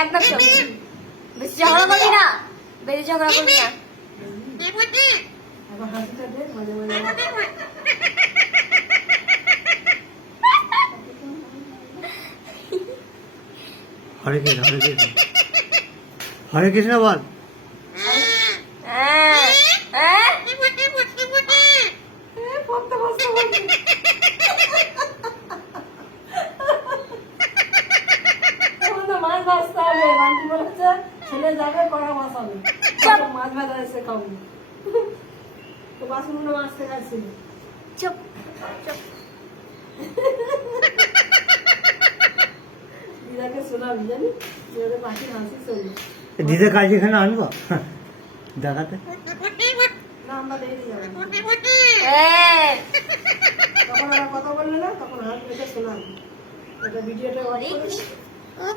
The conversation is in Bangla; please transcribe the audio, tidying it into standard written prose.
একদম বেশি ঝগড়া করবি না, বেশি ঝগড়া করবি না। হরে কৃষ্ণ, হরে কৃষ্ণ, হরে কৃষ্ণ বল। মাছ ভাজতে হবে, বান্টি বলেছে ছেলে যাবে কড়া মাছ হবে, মাছ ভাজা এসে খাবো তো বাসনগুলো মাছ শেখাচ্ছিল। চুপ চুপ। দিদাকে শোনাবি জানি, দিদাদের পাখি হাসি শোনো। দিদা কাজ এখানে আনবো দেখাতে, না আমরা দেখে যাবো, এই, তখন আর কথা বললে না, তখন হাত মেখে শোনাবি, ভিডিওটা